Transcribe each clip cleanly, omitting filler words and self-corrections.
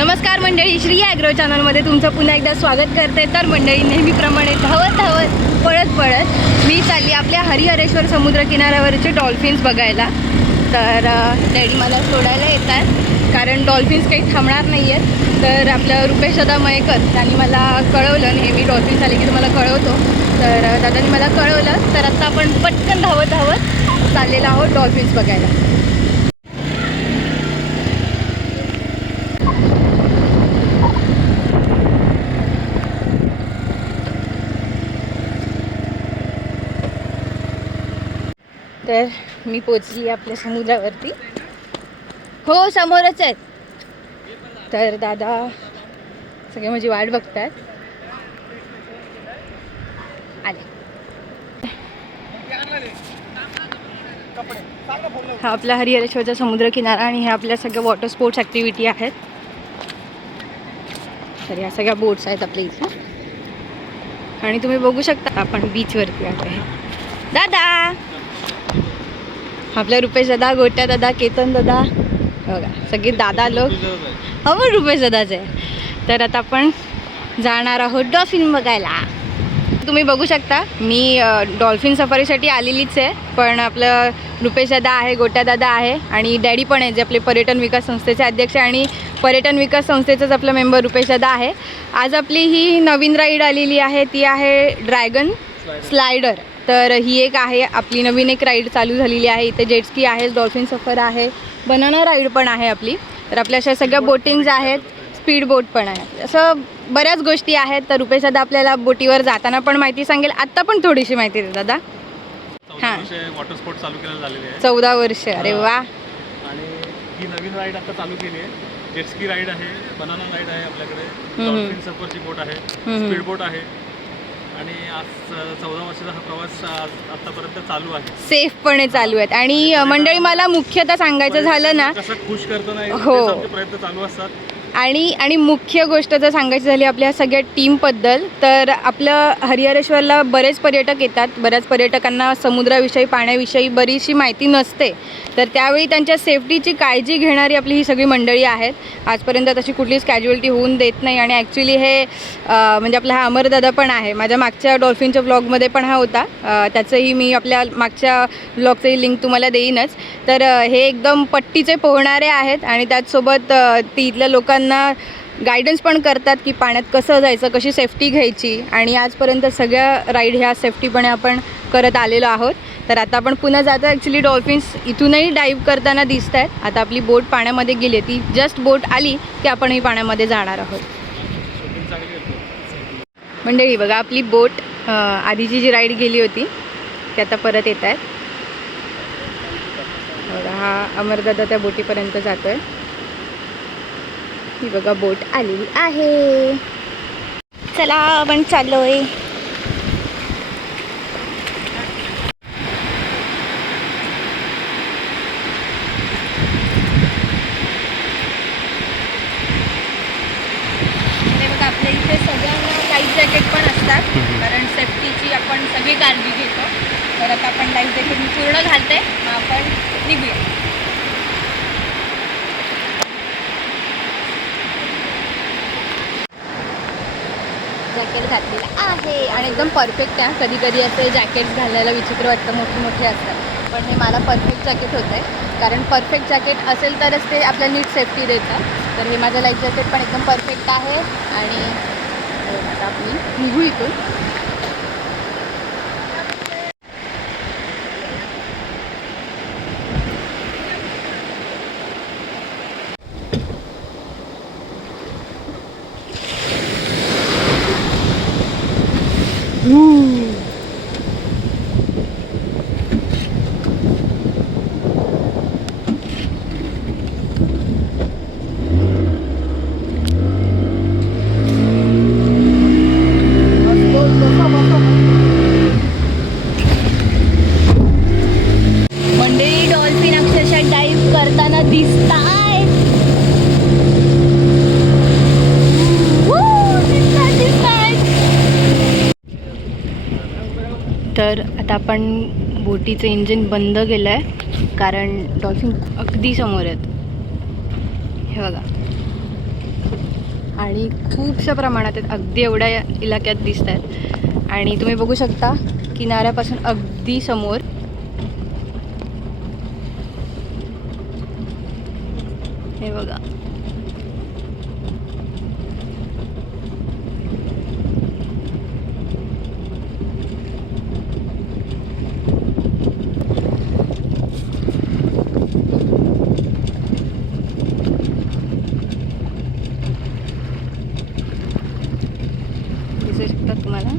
नमस्कार मंडळी, श्री ॲग्रो चॅनलमध्ये तुमचं पुन्हा एकदा स्वागत करते. तर मंडळी, नेहमीप्रमाणे धावत पळत मी चालली आपल्या हरिहरेश्वर समुद्रकिनाऱ्यावरचे डॉल्फिन्स बघायला. तर डॅडी मला सोडायला येतात कारण डॉल्फिन्स काही थांबणार नाही आहेत. तर आपलं रुपेश दादा मयेकर त्यांनी मला कळवलं, नेहमी डॉल्फिन्स आले की तुम्हाला कळवतो. तर दादांनी मला कळवलं. तर आता आपण पटकन धावत चाललेलो आहोत डॉल्फिन्स बघायला. तर मी पोचली आपल्या समुद्रावरती. हो, समोरच आहेत. तर दादा सगळे माझी वाट बघतात. आले. हा आपला हरिहरेश्वरचा समुद्रकिनारा आणि ह्या आपल्या सगळ्या वॉटर स्पोर्ट्स ॲक्टिव्हिटी आहेत. तर ह्या सगळ्या बोट्स आहेत आपल्या इथं आणि तुम्ही बघू शकता आपण बीचवरती आहे. दादा, आपल्या रुपेश दादा, गोट्या दादा, केतन दादा, बघा सगळे दादा लोक. हो, रुपेश दादाच आहे. तर आता आपण जाणार आहोत डॉल्फिन बघायला. तुम्ही बघू शकता मी डॉल्फिन सफारीसाठी आलेलीच आहे. पण आपलं रुपेश दादा आहे, गोट्या दादा आहे आणि डॅडी पण आहे, जे आपले पर्यटन विकास संस्थेचे अध्यक्ष आणि पर्यटन विकास संस्थेचाच आपला मेंबर रुपेश दादा आहे. आज आपली ही नवीन राईड आलेली आहे, ती आहे ड्रॅगन स्लायडर. तर ही एक आहे आपली नवीन एक राईड चालू झालेली आहे. इथे जेटस्की आहे, डॉल्फिन सफर आहे, बनाना राईड पण आहे आपली. तर आपल्या अशा सगळ्या बोटिंग्ज आहेत, स्पीड बोट पण आहे, असं बऱ्याच गोष्टी आहेत. तर रुपेश दादा आपल्याला बोटीवर जाताना पण माहिती सांगेल. आत्ता पण थोडीशी माहिती दे दादा. हां, वॉटर स्पोर्ट चालू केलेलं झालेले आहे. 14 वर्ष. अरे वा. आणि ही नवीन राईड आता चालू केली आहे. जेटस्की राईड आहे, बनाना राईड आहे आपल्याकडे, डॉल्फिन सफरची बोट आहे, स्पीड बोट आहे. आणि आज 14 वर्षाचा हा प्रवास आतापर्यंत चालू आहे, सेफपणे चालू आहेत. आणि मंडळी, मला मुख्यतः सांगायचं झालं ना, कसं खुश करतो नाही, हो, प्रयत्न चालू असतात. आणि मुख्य गोष्ट जर सांगायची झाली आपल्या सगळ्या टीमबद्दल, तर आपलं हरिहरेश्वरला बरेच पर्यटक येतात. बऱ्याच पर्यटकांना समुद्राविषयी, पाण्याविषयी बरीचशी माहिती नसते. तर त्यावेळी त्यांच्या सेफ्टीची काळजी घेणारी आपली ही सगळी मंडळी आहेत. आजपर्यंत तशी कुठलीच कॅज्युअलिटी होऊन देत नाही. आणि ॲक्च्युली हे म्हणजे आपला हा अमरदादा पण आहे. माझ्या मागच्या डॉल्फिनच्या ब्लॉगमध्ये पण हा होता. त्याचंही मी आपल्या मागच्या ब्लॉगचंही लिंक तुम्हाला देईनच. तर हे एकदम पट्टीचे पोहणारे आहेत आणि त्याचसोबत तिथल्या लोकांना गायडन्स पण करतात की पाण्यात कसं जायचं, कशी सेफ्टी घ्यायची. आणि आजपर्यंत सगळ्या राईड ह्या सेफ्टीपणे आपण करत आलेलो आहोत. तर आता आपण पुन्हा जातो. ॲक्च्युली डॉल्फिन्स इथूनही डाईव्ह करताना दिसत आहेत. आता आपली बोट पाण्यामध्ये गेली, ती जस्ट बोट आली की आपणही पाण्यामध्ये जाणार आहोत. मंडळी बघा, आपली बोट आधीची जी राईड गेली होती ती आता परत येत आहेत. बघा, हा अमरदादा त्या बोटीपर्यंत जातो आहे. ही बघा बोट आलेली आहे. चला आपण चाललोय. बघा, आपल्या इथे सगळ्यांना लाईफ जॅकेट पण असतात कारण सेफ्टीची आपण सगळी काळजी घेतो. तर आता आपण लाईफ जॅकेट मी पूर्ण घालते, मग आपण निघूया. जॅकेट घातलेलं आहे आणि एकदम परफेक्ट आहे. कधी कधी असे जॅकेट्स घालायला विचित्र वाटतं, मोठे असतात. पण हे मला परफेक्ट जॅकेट होतं आहे कारण परफेक्ट जॅकेट असेल तरच ते आपल्याला नीट सेफ्टी देतं. तर हे माझं लाईफ जॅकेट पण एकदम परफेक्ट आहे. आणि आता आपण निघू इथून. मंडळी, डॉल्फिन अक्षरशः डाईव्ह करताना दिसताय. तर आता आपण बोटीचं इंजिन बंद केलं आहे कारण डॉल्फिन अगदी समोर आहेत. हे बघा, आणि खूपशा प्रमाणात आहेत, अगदी एवढ्या इलाक्यात दिसत आहेत. आणि तुम्ही बघू शकता किनाऱ्यापासून अगदी समोर हे बघा. दिसू शकतात तुम्हाला,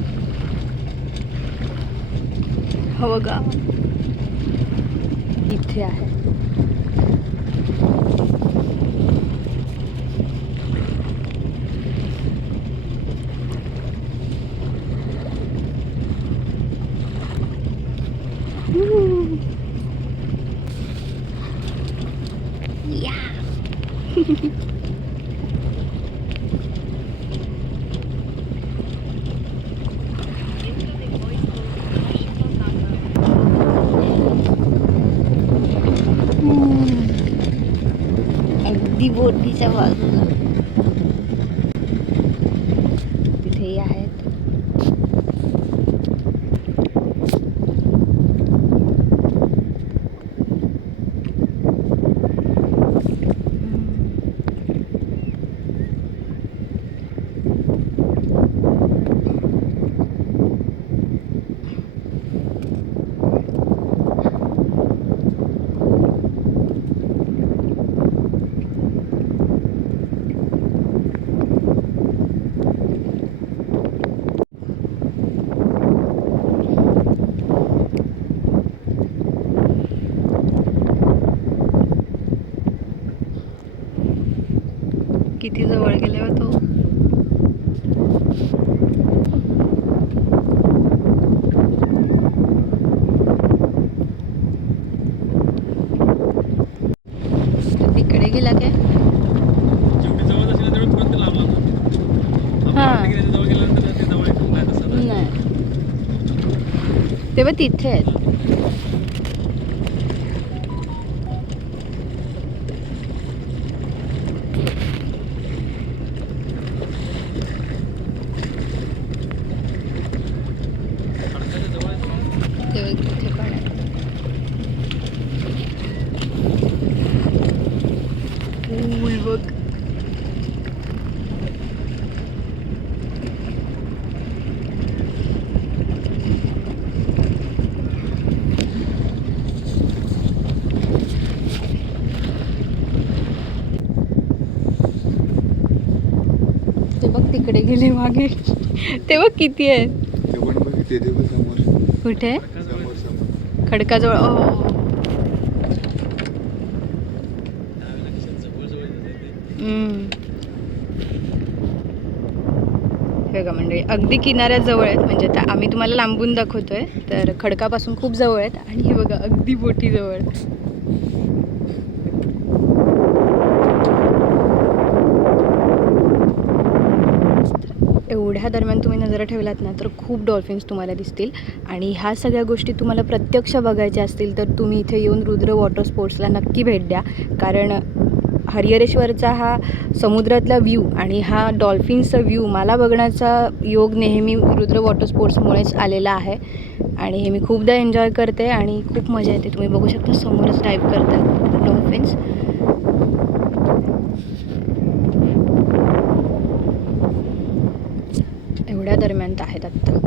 हो बघा इथे आहे. अगदी बोटीच्या बाजूला तिथेही आहेत. किती जवळ गेले हो तो. तिकडे गेला काय? जेवढी जवळ असेल तेवढं परत ते लांब लांब. हां. जवळ गेल्यानंतर ते जवळ येतं नाही तसं. नाही, तेव्हा तिथे आहेत. खडकाच्या जवळ येतं. तेव्हा तिथे पण आहे. पूल बघ. ते बघ तिकडे गेले मागे. ते बघ किती आहे. ते पण बघितले ते बघ समोर कुठे? समोर समोर खडकाजवळ. हे बघा मंडळी, अगदी किनाऱ्याजवळ आहेत. म्हणजे आता आम्ही तुम्हाला लांबून दाखवतोय, तर खडकापासून खूप जवळ आहेत. आणि हे बघा अगदी बोटी जवळ. एवढ्या दरम्यान तुम्ही नजर ठेवलात ना तर खूप डॉल्फिन्स तुम्हाला दिसतील. आणि ह्या सगळ्या गोष्टी तुम्हाला प्रत्यक्ष बघायच्या असतील तर तुम्ही इथे येऊन रुद्र वॉटर स्पोर्ट्सला नक्की भेट द्या. कारण हरिहरेश्वरचा हा समुद्रातला व्ह्यू आणि हा डॉल्फिन्सचा व्ह्यू मला बघण्याचा योग नेहमी रुद्र वॉटर स्पोर्ट्समुळेच आलेला आहे. आणि हे मी खूपदा एन्जॉय करते आणि खूप मजा येते. तुम्ही बघू शकता समोरच डाईव्ह करतात डॉल्फिन्स. एवढ्या दरम्यान आहेत आत्ता.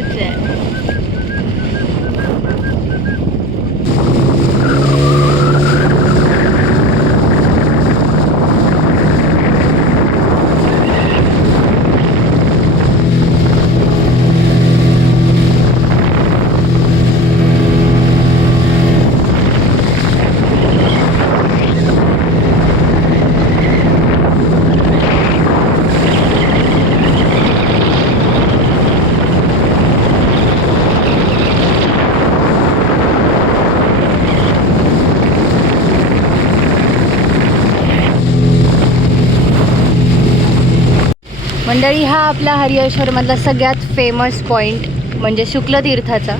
अच्छा. मंडळी, हा आपला हरिहरेश्वरमधला सगळ्यात फेमस पॉईंट म्हणजे शुक्लतीर्थाचा.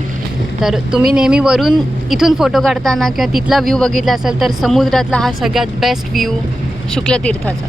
तर तुम्ही नेहमी वरून इथून फोटो काढताना किंवा तिथला व्ह्यू बघितला असेल तर समुद्रातला हा सगळ्यात बेस्ट व्ह्यू शुक्लतीर्थाचा.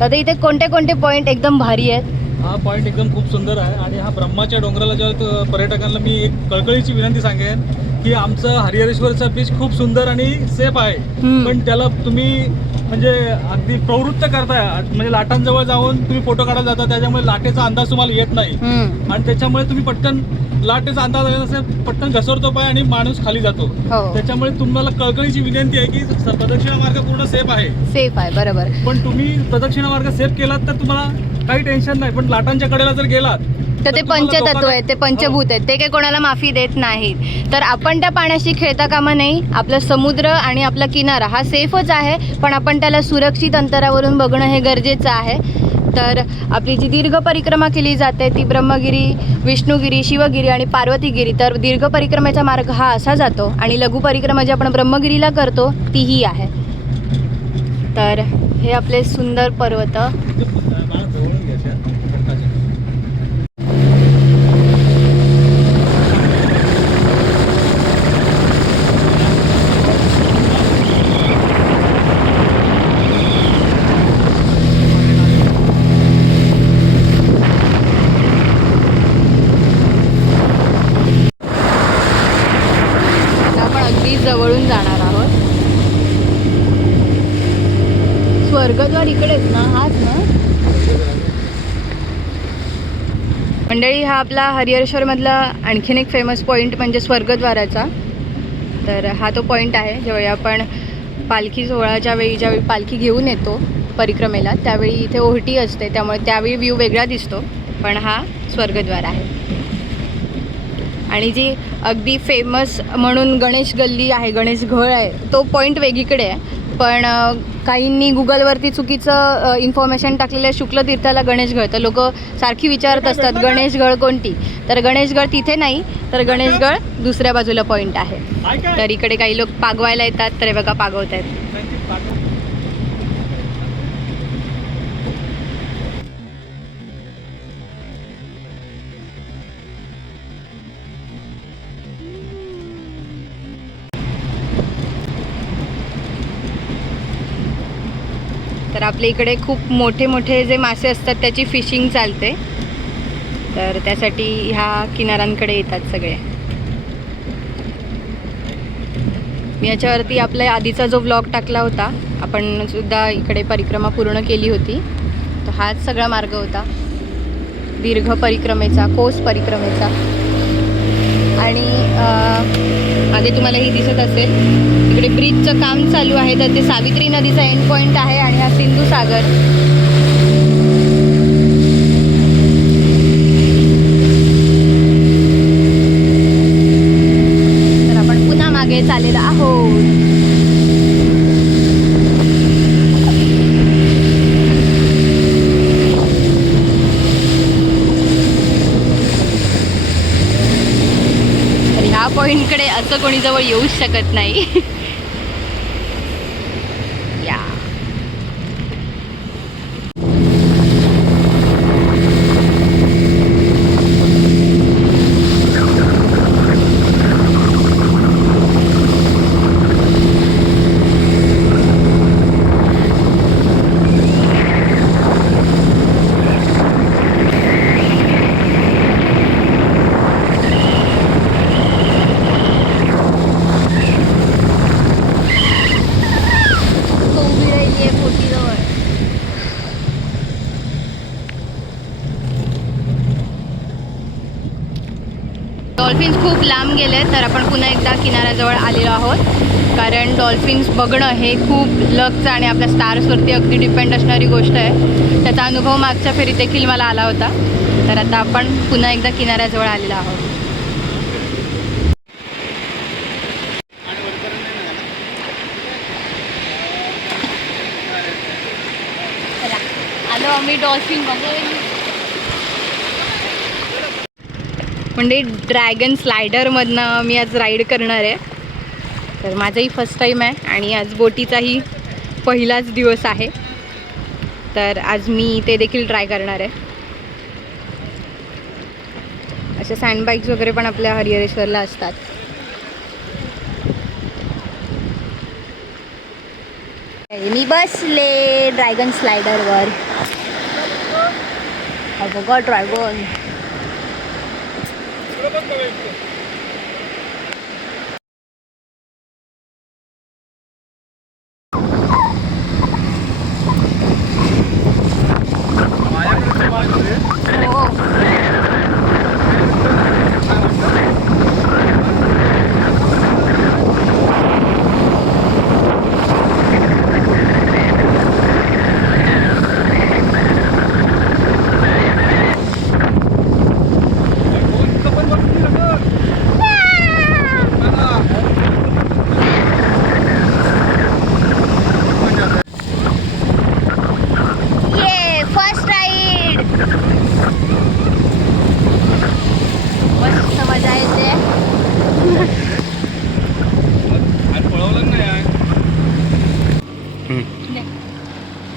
तर इथे कोणते कोणते पॉईंट एकदम भारी आहेत? हा पॉईंट एकदम खूप सुंदर आहे आणि हा ब्रह्माच्या डोंगराला जेव्हा पर्यटकांना मी एक कळकळीची विनंती सांगेन की आमचं हरिहरेश्वरचा बीच खूप सुंदर आणि सेफ आहे. पण त्याला तुम्ही म्हणजे अगदी प्रवृत्त करताय, म्हणजे लाटांजवळ जाऊन तुम्ही फोटो काढायला जाता, त्याच्यामुळे लाटेचा अंदाज तुम्हाला येत नाही आणि त्याच्यामुळे तुम्ही पटकन लाटेचा अंदाज आला नसेल पटकन घसरतो पाय आणि माणूस खाली जातो. त्याच्यामुळे तुम्हाला कळकळीची विनंती आहे की प्रदक्षिणा मार्ग पूर्ण सेफ आहे. बरोबर. पण तुम्ही प्रदक्षिणा मार्ग सेफ केलात तर तुम्हाला काही टेन्शन नाही, पण लाटांच्या कडेला जर गेलात तर ते पंचतत्व आहेत, ते पंचभूत आहेत, ते काही कोणाला माफी देत नाहीत. तर आपण त्या पाण्याशी खेळता कामा नाही. आपलं समुद्र आणि आपला किनारा हा सेफच आहे, पण आपण त्याला सुरक्षित अंतरावरून बघणं हे गरजेचं आहे. तर आपली जी दीर्घ परिक्रमा केली जाते ती ब्रह्मगिरी, विष्णुगिरी, शिवगिरी आणि पार्वतीगिरी. तर दीर्घ परिक्रमेचा मार्ग हा असा जातो आणि लघु परिक्रमा जी आपण ब्रह्मगिरीला करतो तीही आहे. तर हे आपले सुंदर पर्वत. जवळून जाणार आहोत. स्वर्गद्वार इकडेच ना, हाच ना मंडळी. हा आपला हरिहरेश्वरमधला आणखीन एक फेमस पॉईंट म्हणजे स्वर्गद्वाराचा. तर हा तो पॉईंट आहे ज्यावेळी आपण पालखी सोहळाच्या वेळी ज्यावेळी पालखी घेऊन येतो परिक्रमेला त्यावेळी इथे ओहटी असते, त्यामुळे त्यावेळी व्ह्यू वेगळा दिसतो. पण हा स्वर्गद्वार आहे. आणि जी अगदी फेमस म्हणून गणेश गल्ली आहे, गणेश घळ आहे, तो पॉईंट वेगळीकडे आहे. पण काहींनी गुगलवरती चुकीचं इन्फॉर्मेशन टाकलेलं आहे शुक्लतीर्थाला गणेशगड. तर लोक सारखी विचारत असतात गणेशगड कोणती, तर गणेशगड तिथे नाही, तर गणेशगड दुसऱ्या बाजूला पॉईंट आहे. तर इकडे काही लोक पागवायला येतात, तर हे बघा पागवत आहेत. तर आपल्या इकडे खूप मोठे मोठे जे मासे असतात त्याची फिशिंग चालते. तर त्यासाठी ह्या किनाऱ्यांकडे येतात सगळे. मी याच्यावरती आपल्या आधीचा जो व्लॉग टाकला होता, आपण सुद्धा इकडे परिक्रमा पूर्ण केली होती. तो हाच सगळा मार्ग होता दीर्घ परिक्रमेचा, कोस परिक्रमेचा. आणि मागे तुम्हाला ही दिसत असेल इकडे ब्रिजचं काम चालू आहे. तर ते सावित्री नदीचा एंड पॉईंट आहे आणि हा सिंधू सागर. तर आपण पुन्हा मागे चाललेलो आहोत. ह्या पॉईंटकडे असं कोणी जवळ येऊच शकत नाही. या डॉल्फिन्स खूप लांब गेले तर आपण पुन्हा एकदा किनाऱ्याजवळ आलेलो आहोत, कारण डॉल्फिन्स बघणं हे खूप लकचं आणि आपल्या स्टार्सवरती अगदी डिपेंड असणारी गोष्ट आहे. त्याचा अनुभव मागच्या फेरीत देखील मला आला होता. तर आता आपण पुन्हा एकदा किनाऱ्याजवळ आलेलो आहोत. आलो आम्ही डॉल्फिन बघायला. म्हणजे ड्रॅगन स्लायडरमधनं मी आज राईड करणार आहे. तर माझाही फर्स्ट टाईम आहे आणि आज बोटीचाही पहिलाच दिवस आहे. तर आज मी ते देखील ट्राय करणार आहे. अशा सँडबाईक्स वगैरे पण आपल्या हरिहरेश्वरला असतात. मी बसले ड्रॅगन स्लायडरवर. बघा ड्रॅगन.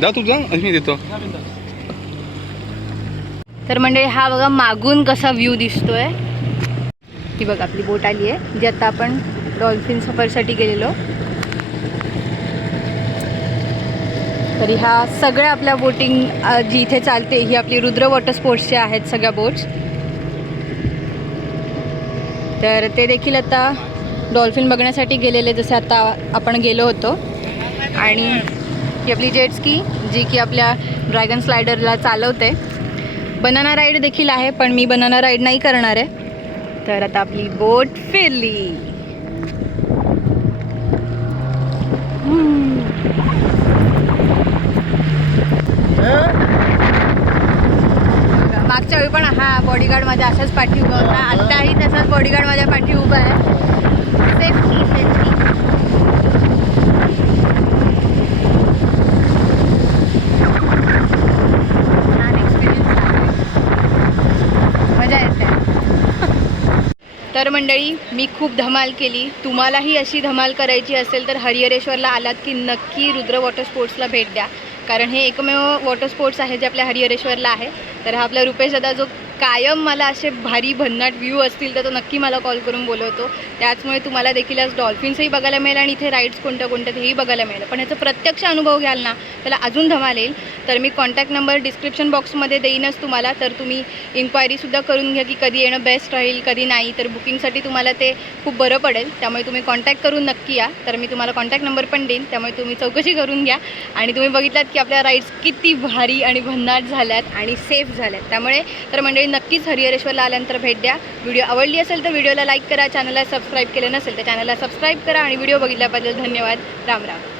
जा तू जा, मी देतो. तर म्हणजे हा बघा मागून कसा व्ह्यू दिसतोय. ती बघा आपली बोट आली आहे, जी आता आपण डॉल्फिन सफरसाठी गेलेलो. तर ह्या सगळ्या आपल्या बोटिंग जी इथे चालते ही आपली रुद्र वॉटर स्पोर्ट्सच्या आहेत सगळ्या बोट्स. तर ते देखील आता डॉल्फिन बघण्यासाठी गेलेले, जसे आता आपण गेलो होतो. आणि ही आपली जेट स्की जी की आपल्या ड्रॅगन स्लायडरला चालवते. बनाना राईड देखील आहे, पण मी बनाना राईड नाही करणार आहे. तर आता आपली बोट फिरली. मागच्या वेळी पण हा बॉडीगार्ड माझ्या अशाच पाठी उभा होता. आत्ताही तसाच बॉडीगार्ड माझ्या पाठी उभा आहे. Safety safety. मजा येते. तर मंडळी, मी खूप धमाल केली. तुम्हालाही अशी धमाल करायची असेल तर हरिहरेश्वरला आलात की नक्की रुद्र वॉटर स्पोर्ट्सला भेट द्या, कारण हे एकमेव वॉटर स्पोर्ट्स आहे जे आपल्या हरिहरेश्वरला आहे. तर हा आपला रुपेश दादा जो कायम मला असे भारी भन्नाट व्ह्यू असतील तर तो नक्की मला कॉल करून बोलवतो. त्याचमुळे तुम्हाला देखील आज डॉल्फिन्सही बघायला मिळेल आणि इथे राईड्स कोणत्या कोणत्या तेही बघायला मिळेल. पण ह्याचा प्रत्यक्ष अनुभव घ्याल ना त्याला अजून धमाल येईल. तर मी कॉन्टॅक्ट नंबर डिस्क्रिप्शन बॉक्समध्ये देईनच तुम्हाला. तर तुम्ही इन्क्वायरीसुद्धा करून घ्या की कधी येणं बेस्ट राहील कधी नाही. तर बुकिंगसाठी तुम्हाला ते खूप बरं पडेल. त्यामुळे तुम्ही कॉन्टॅक्ट करून नक्की या. तर मी तुम्हाला कॉन्टॅक्ट नंबर पण देईन, त्यामुळे तुम्ही चौकशी करून घ्या. आणि तुम्ही बघितलात की आपल्या राईड्स किती भारी आणि भन्नाट झाल्यात आणि सेफ झाल्यात. त्यामुळे तर मंडळी नक्कीच हरिहरेश्वरला आल्यानंतर भेट द्या. व्हिडिओ आवडली असेल तर व्हिडिओला लाईक करा. चॅनलला सबस्क्राईब केलं नसेल तर चॅनलला सबस्क्राईब करा. आणि व्हिडिओ बघितल्याबद्दल धन्यवाद. राम राम.